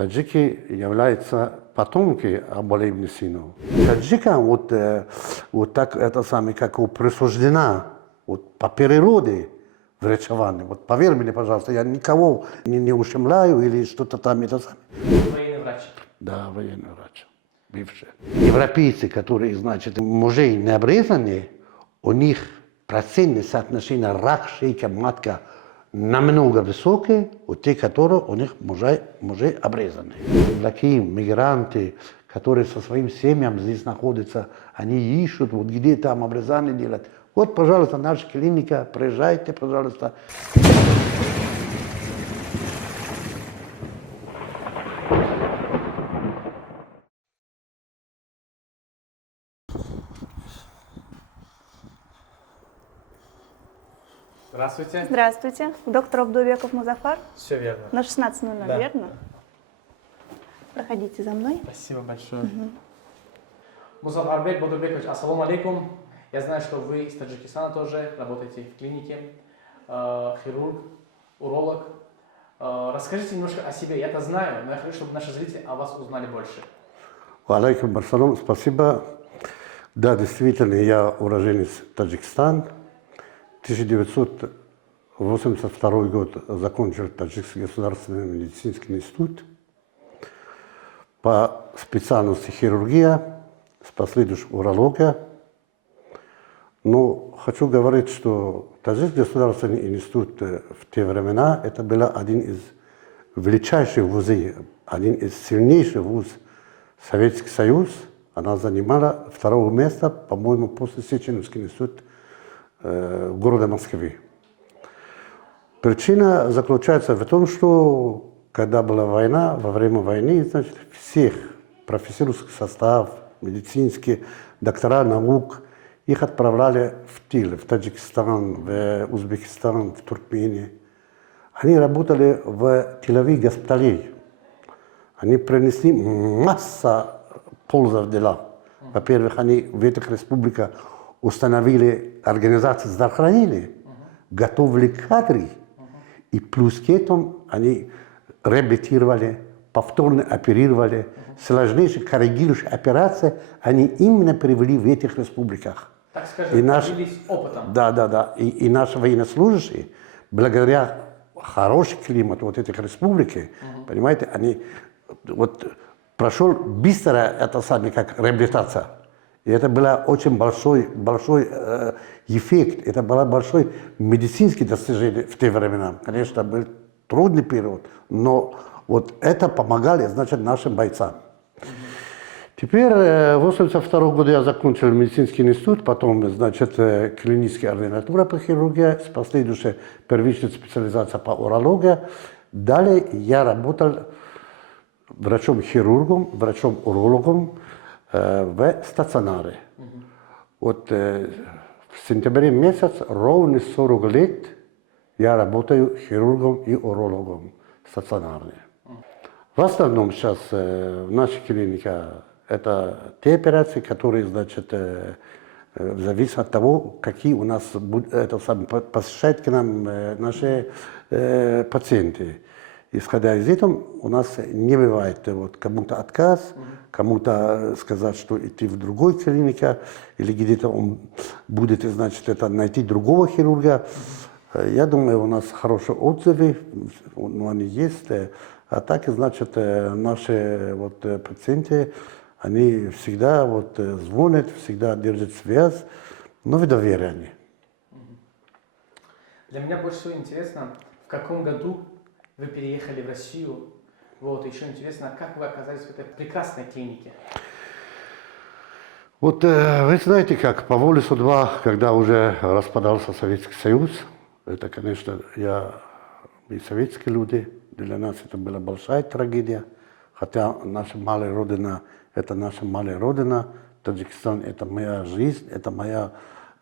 Таджики являются потомки Абу ибн Сина. Таджикам вот так это самое, как присуждена вот, по природе врачевания. Вот поверь мне, пожалуйста, я никого не ущемляю или что-то там это самое. Военный врач. Да, военный врач, бывший. Европейцы, которые, значит, мужей не обрезаны, у них процентное соотношение рак, шейка, матка намного высокие, у тех, которые у них мужей обрезаны. Такие мигранты, которые со своим семьям здесь находятся, они ищут, вот где там обрезание делать. Вот, пожалуйста, наша клиника, приезжайте, пожалуйста. Здравствуйте. Здравствуйте. Доктор Абдубеков Музафар. Все верно. На 16:00, Да. верно? Проходите за мной. Спасибо большое. Музафарбек Бодурбекович, ассаламу алейкум. Я знаю, что вы из Таджикистана тоже работаете в клинике, хирург, уролог. Расскажите немножко о себе. Я-то знаю, но я хочу, чтобы наши зрители о вас узнали больше. Алейкум ассалам, спасибо. Да, действительно, я уроженец Таджикистана. 1982 год закончил Таджикский государственный медицинский институт по специальности хирургия, с последующей урология. Но хочу говорить, что Таджикский государственный институт в те времена это был один из величайших вузов, один из сильнейших вузов Советский Союз. Она занимала второе место, по-моему, после Сеченовский институт в городе Москве. Причина заключается в том, что когда была война, во время войны, значит, всех профессорский состав, медицинские, доктора наук, их отправляли в тыл, в Таджикистан, в Узбекистан, в Туркмению. Они работали в тыловых госпиталях. Они принесли массу пользы в дела. Во-первых, они в этих республиках установили организации здравоохранения, готовили кадры, и плюс к этому они реабилитировали, повторно оперировали, сложнейшие корректирующие операции они именно привели в этих республиках. Так скажем, делились опытом. Да. И наши военнослужащие, благодаря хорошему климату вот этих республик, понимаете, они вот прошел быстро это самое, как реабилитация. И это был очень большой эффект, это было большое медицинское достижение в те времена. Конечно, был трудный период, но вот это помогали, значит, нашим бойцам. Теперь, в 1982 году я закончил медицинский институт, потом, значит, клиническая ординатура по хирургии, с последующей первичной специализацией по урологии. Далее я работал врачом-хирургом, врачом-урологом в стационаре. Вот в сентябре месяц, ровно 40 лет, я работаю хирургом и урологом стационарно. В основном сейчас в нашей клинике это те операции, которые, значит, зависят от того, какие у нас посещают к нам наши пациенты. Исходя из этого, у нас не бывает вот, кому-то отказ, кому-то сказать, что идти в другой клинике, или где-то он будет, значит, это найти другого хирурга. Я думаю, у нас хорошие отзывы, ну, они есть. А так, значит, наши вот, пациенты, они всегда вот, звонят, всегда держат связь, но в доверии. Для меня больше всего интересно, в каком году вы переехали в Россию. Вот, еще интересно, как вы оказались в этой прекрасной клинике? Вот вы знаете как, по воле судьбы, когда уже распадался Советский Союз, это, конечно, и советские люди, для нас это была большая трагедия, хотя наша малая родина, это наша малая родина, Таджикистан это моя жизнь, это моя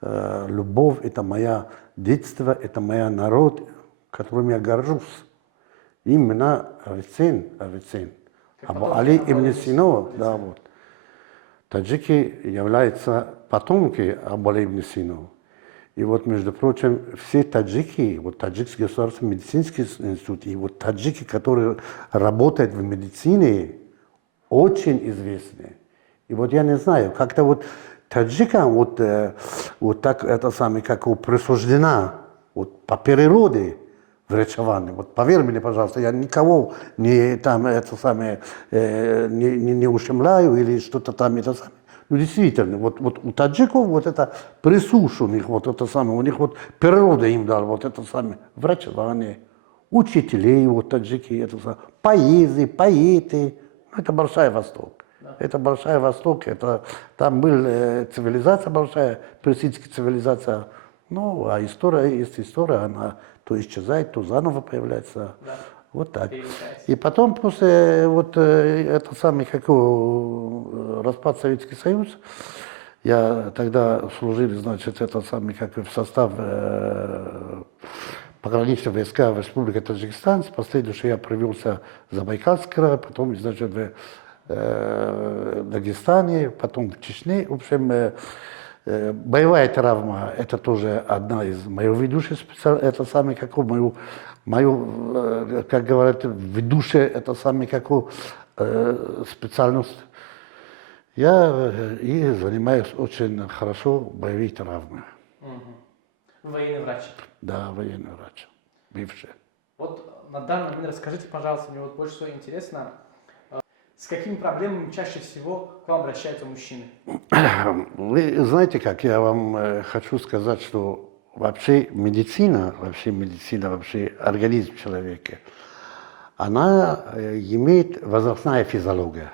любовь, это мое детство, это мой народ, которым я горжусь. Именно Авиценн. Абу Али ибн Сина, да, вот. Таджики являются потомки Абу Али ибн Сина. И вот, между прочим, все таджики, вот Таджикский государственный медицинский институт, и вот таджики, которые работают в медицине, очень известны. И вот я не знаю, как-то вот таджикам вот так это самое, как присуждена вот по природе врачевания. Вот поверь мне, пожалуйста, я никого не там это самое не ущемляю или что-то там это самое. Ну действительно, вот у таджиков вот это присуще у них вот это самое, у них вот природа им дала вот это самое врачевание, учителей вот таджики, это самое, поэты. Это Большой Восток. Да. Это Большой Восток, это, там была цивилизация большая, персидская цивилизация. Ну, а история есть история, она то исчезает, то заново появляется. Да. Вот так. И потом, после вот это самый, как распад Советский Союз, я тогда служил, значит, это самый, как в состав пограничных войска в Республике Таджикистан. Последующее я провелся в Забайкальский край, потом, значит, в Дагестане, потом в Чечне. В общем, боевая травма – это тоже одна из моих ведущих специальностей. Это самый, как мою, как говорят, ведущая, это самый, как специальность. Я и занимаюсь очень хорошо боевой травмой. Военный врач. Да, военный врач, бывший. Вот на данный момент расскажите, пожалуйста, мне вот больше всего интересно, с какими проблемами чаще всего к вам обращаются мужчины? Вы знаете как, я вам хочу сказать, что вообще медицина, вообще организм человека, она имеет возрастная физиология.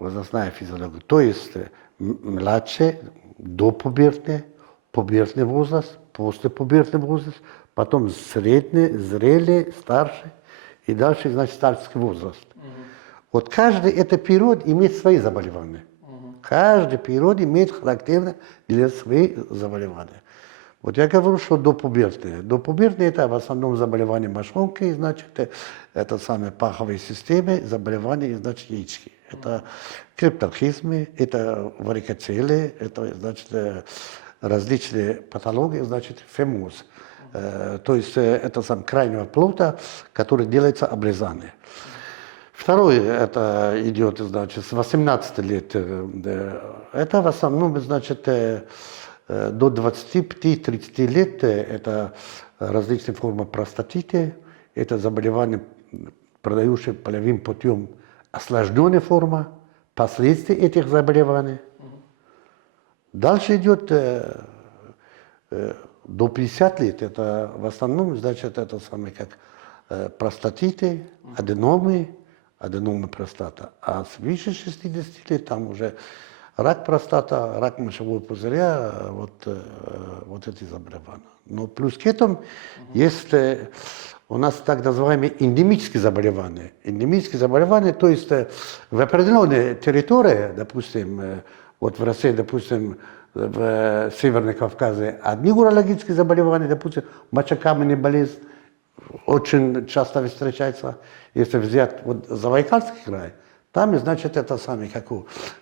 Возрастная физиология. То есть младший, допубертный, пубертный возраст, послепубертный возраст, потом средний, зрелый, старший и дальше, значит, старческий возраст. Вот каждый этот период имеет свои заболевания. Каждый период имеет характерно для своих заболеваний. Вот я говорю, что допубертные. Допубертные – это в основном заболевания мошонки, значит, это самые паховые системы, заболевания, значит, яички. Это криптархизмы, это варикоцелы, это, значит, различные патологии, значит, фимоз. То есть это сам крайнего плота, который делается обрезание. Второе, это идет, значит, с 18 лет. Это в основном, значит, до 25-30 лет это различные формы простатита, это заболевание, продающее половым путем осложненная форма, последствия этих заболеваний. Дальше идет до 50 лет, это в основном, значит, это самое как простатиты, аденомы простата. А свыше 60 лет там уже рак простата, рак мочевого пузыря, вот эти заболевания. Но плюс к этому есть у нас так называемые эндемические заболевания. Эндемические заболевания, то есть в определенной территории, допустим, вот в России, допустим, в Северном Кавказе одни урологические заболевания, допустим, мочекаменная болезнь очень часто встречается. Если взять вот Забайкальский край, там, значит, это самое, как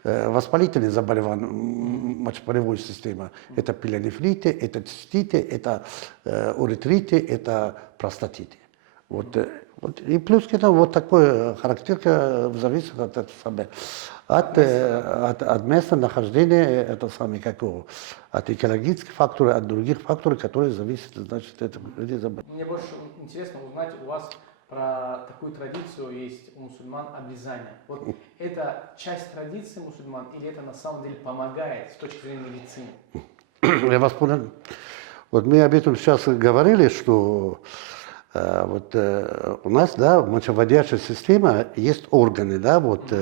воспалительные заболевания мочеполовой системы. Это пилонефриты, это циститы, это уретриты, это простатиты. Вот, и плюс к этому вот такой характерка зависит от этого самого, от места нахождения, это самое, как от экологических факторов, от других факторов, которые зависят, значит, от этих заболеваний. Мне больше интересно узнать у вас про такую традицию есть у мусульман обрезание. Вот это часть традиции мусульман или это на самом деле помогает с точки зрения медицины? Я вас понял. Вот мы об этом сейчас говорили, что вот у нас, да, мочеводящая система, есть органы, да, вот,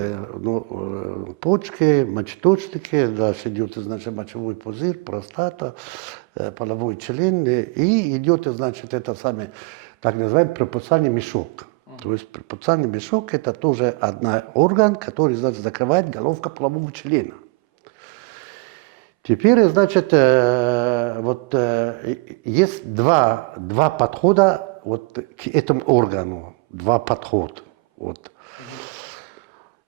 почки, мочеточники, дальше идет, значит, мочевой пузырь, простата, половой член, и идет, значит, это самое, так называемый препуциальный мешок. То есть препуциальный мешок – это тоже один орган, который, значит, закрывает головку полового члена. Теперь, значит, вот есть два подхода вот к этому органу, два подхода. Вот.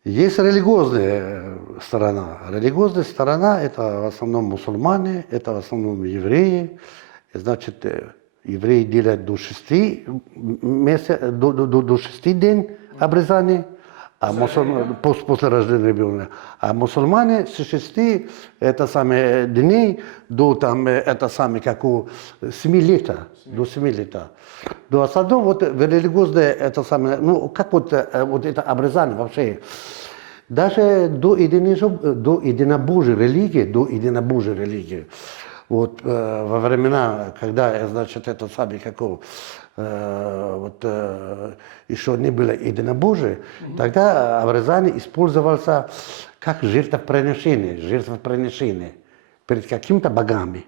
Есть религиозная сторона. Религиозная сторона – это в основном мусульмане, это в основном евреи, значит, евреи делают до 6 до 6 дней обрезания, а после рождения ребенка. А мусульмане с 6 это самые дней до там, это самое, как у 7 лет, до 7 лет. До остального вот в религиозное это самое, ну как вот это обрезание вообще. Даже до единобожия религии, вот во времена, когда, значит, это самое, еще не было единобожия, тогда обрезание использовался как жертвоприношение перед какими-то богами.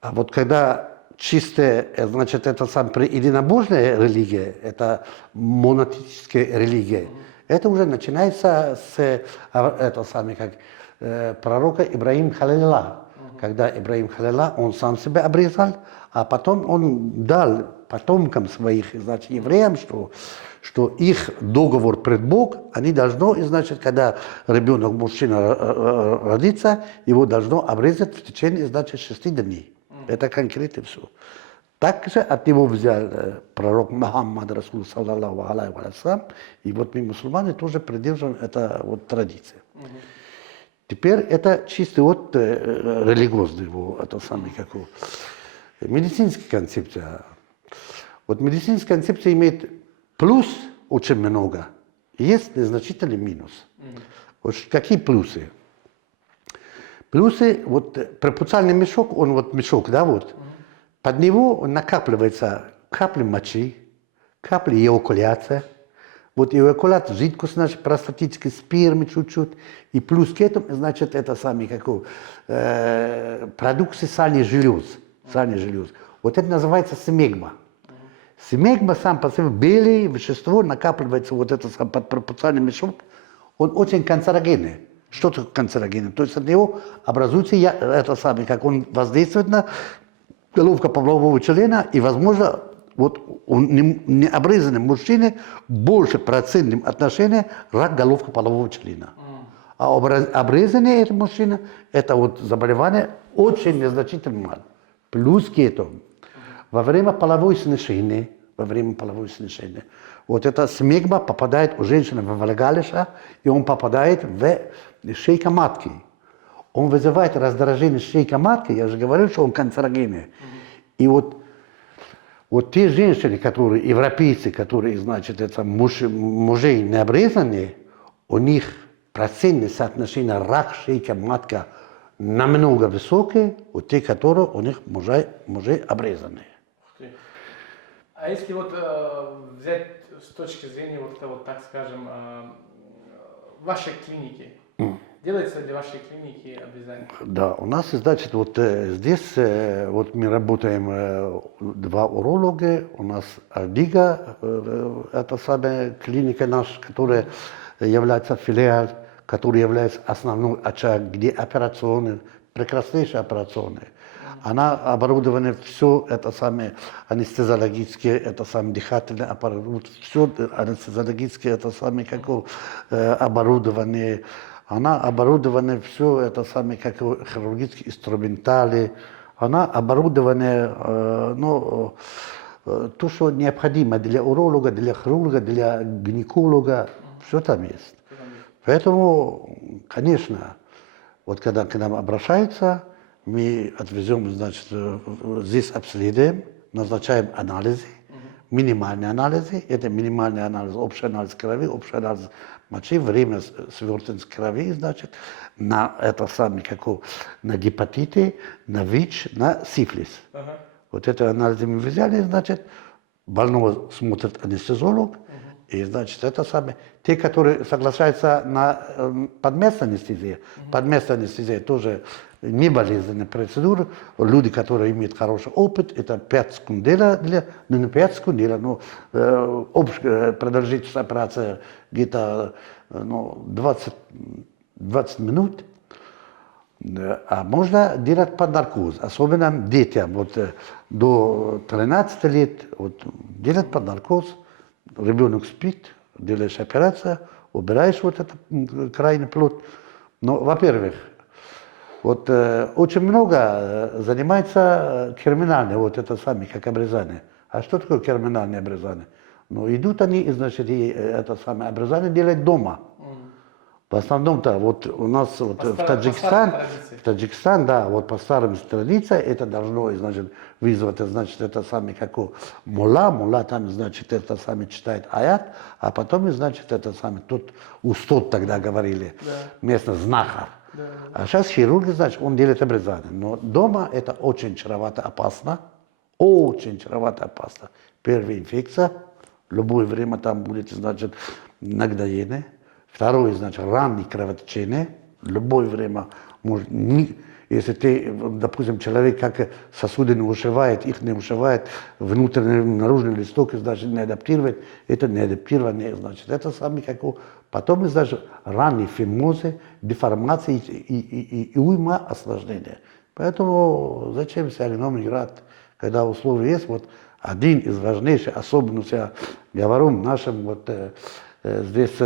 А вот когда чистая, значит, это единобожная религия, это монотеистическая религия, это уже начинается с пророка Ибрахим Халилла. Когда Ибрахим Халилла, он сам себя обрезал, а потом он дал потомкам своих, значит, евреям, что их договор пред Богом, они должны, значит, когда ребенок, мужчина родится, его должно обрезать в течение, значит, 6 дней. Это конкретно все. Также от него взял пророк Мухаммад Расул, саллаллаху алейхи ва саллям, и вот мы, мусульмане, тоже придерживаем это вот традиция. Теперь это чисто вот религиозный, это самый какой. Медицинская концепция. Вот медицинская концепция имеет плюс очень много, и есть незначительный минус. Вот какие плюсы? Плюсы, вот препуциальный мешок, он вот мешок, да, вот, под него накапливается капли мочи, капли эякуляции. Вот эякулят, жидкость, значит, простатической спермы чуть-чуть. И плюс к этому, значит, это самый какой, продукции сальных желез. Вот это называется смегма. Смегма сам по себе, белое вещество, накапливается вот это сам под препуциальный мешок. Он очень канцерогенный. Что такое канцерогенный? То есть от него образуется это самое, как он воздействует на головку полового члена, и, возможно, вот у необрезанном мужчине больше процентным отношением рак головки полового члена. А обрезанный этот мужчина, это вот заболевание очень незначительно мало. Плюс к этому, во время полового сношения, вот эта смегма попадает у женщины во влагалище, и он попадает в шейку матки. Он вызывает раздражение шейки матки, я же говорил, что он канцерогенный. И вот те женщины, которые, европейцы, которые, значит, это мужей не обрезанные, у них процентное соотношение рак шейки матки намного высокое, у тех, которые у них мужей обрезанные. А если вот взять с точки зрения, вот так скажем, вашей клиники, делается для вашей клиники обрезание? Да, у нас, значит, вот здесь вот мы работаем 2 уролога, у нас Ардига, это самая клиника наша, которая является филиал, который является основной очаг, где операционные, прекраснейшие операционные. Она оборудована все это самое анестезиологическое, это самое дыхательное аппарат, все анестезиологическое, это самое какое оборудование. Она оборудована все это самое как хирургические инструментали. Она оборудована, то, что необходимо для уролога, для хирурга, для гинеколога, все там есть. Поэтому, конечно, вот когда к нам обращаются, мы отвезем, значит, здесь обследуем, назначаем анализы, минимальные анализы. Это минимальный анализ, общий анализ крови, общий анализ мочи, время свертывания крови, значит, на это самое, на гепатиты, на ВИЧ, на сифилис. Вот это анализы мы взяли, значит, больного смотрит анестезиолог, и, значит, это самое. Те, которые соглашаются на подместную анестезию, подместная анестезия тоже не болезненная процедура. Люди, которые имеют хороший опыт, это 5 секунд не 5 секунд, но общая продолжительность операции где-то 20 минут. А можно делать под наркоз, особенно детям, вот до 13 лет, вот, делать под наркоз. Ребенок спит, делаешь операцию, убираешь вот этот крайний плод. Но, во-первых, Вот очень много занимается криминальным, вот это самое, как обрезание. А что такое криминальное обрезание? Ну, идут они, и, значит, и это самое обрезание делают дома. В основном-то вот у нас вот По в старой традиции. Таджикистан, да, вот по старым традициям это должно, значит, вызвать, значит, это самое, как у мулла там, значит, это самое читает аят, а потом, значит, это самое, тут устот тогда говорили, местно знахар. А сейчас хирург, значит, он делает обрезание. Но дома это очень чревато опасно, очень чревато опасно. Первая инфекция, любое время там будет, значит, нагноение. Второе, значит, раннее кровотечение. Любое время может, если ты, допустим, человек как сосуды не ушивает, их не ушивает, внутренний, наружный листок, значит, не адаптирует, это не адаптирование, значит, это самое как потом, значит, ранние фимозы, деформации и уйма осложнения. Поэтому зачем все играть, когда условия есть, вот один из важнейших особенностей, я говорю нашим вот здесь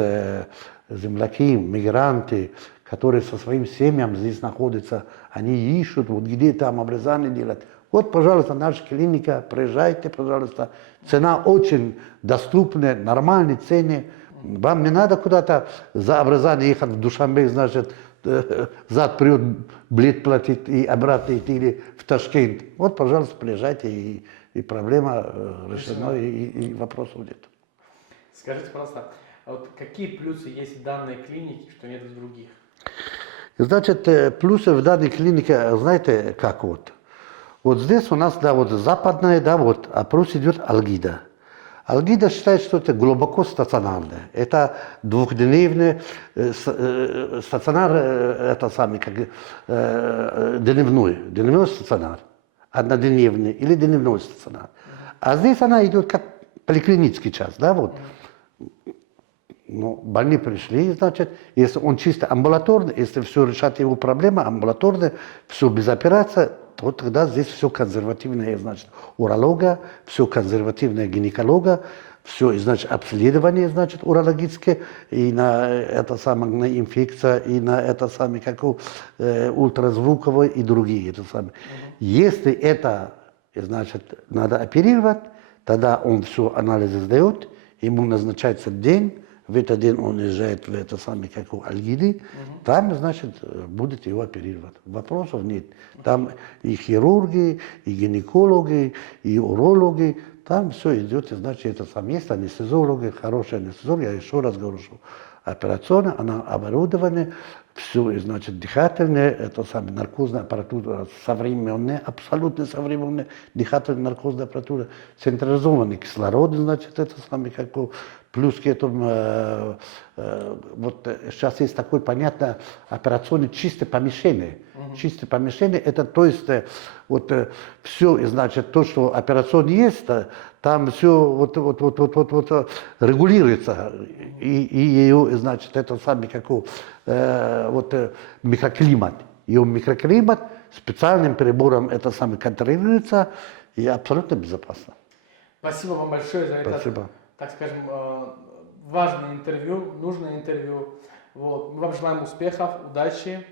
земляки, мигранты, которые со своим семьям здесь находятся, они ищут, вот где там обрезание делать. Вот, пожалуйста, наша клиника, приезжайте, пожалуйста. Цена очень доступная, нормальные цены. Вам не надо куда-то за обрезание ехать в Душанбе, значит, зад-вперед билет платить и обратно идти или в Ташкент. Вот, пожалуйста, приезжайте, и проблема решена, и вопросов нет. Скажите, пожалуйста, а вот какие плюсы есть в данной клинике, что нет в других? Значит, плюсы в данной клинике, знаете, как вот. Вот здесь у нас, да, вот западная, да, вот, опрос идет Алгида. Алгида считает, что это глубоко стационарное. Это двухдневный стационар, это самый, как дневной стационар, однодневный или дневной стационар. А здесь она идет как поликлинический час, да, вот. Ну, больные пришли, значит, если он чисто амбулаторный, если все решат его проблемы амбулаторные, все без операции, то тогда здесь все консервативное, значит, уролога, все консервативное гинеколога, все, значит, обследование, значит, урологическое, и на это самое, на инфекция, и на это самое, как ультразвуковое, и другие, это самое. Если это, значит, надо оперировать, тогда он все анализы сдает, ему назначается день, в этот день он уезжает в это самое, как у Алгиды, там, значит, будет его оперировать. Вопросов нет. Там и хирурги, и гинекологи, и урологи, там все идет, значит, это самое. Есть анестезиологи, хорошие анестезиологи, я еще раз говорю, что операционная, она оборудована, все, значит, дыхательное, это самое, наркозная аппаратура современная, абсолютно современная, дыхательная наркозная аппаратура, централизованный кислород, значит, это самое, как бы, плюс к этому, вот сейчас есть такое понятное операционное чистое помещение. Чистое помещение, это то есть, вот все, значит, то, что операционное есть, там все вот регулируется. И ее, значит, это самое, как вот микроклимат. Ее микроклимат специальным прибором это самое контролируется и абсолютно безопасно. Спасибо вам большое за это. Спасибо. Так скажем, важное интервью, нужное интервью. Вот. Мы вам желаем успехов, удачи.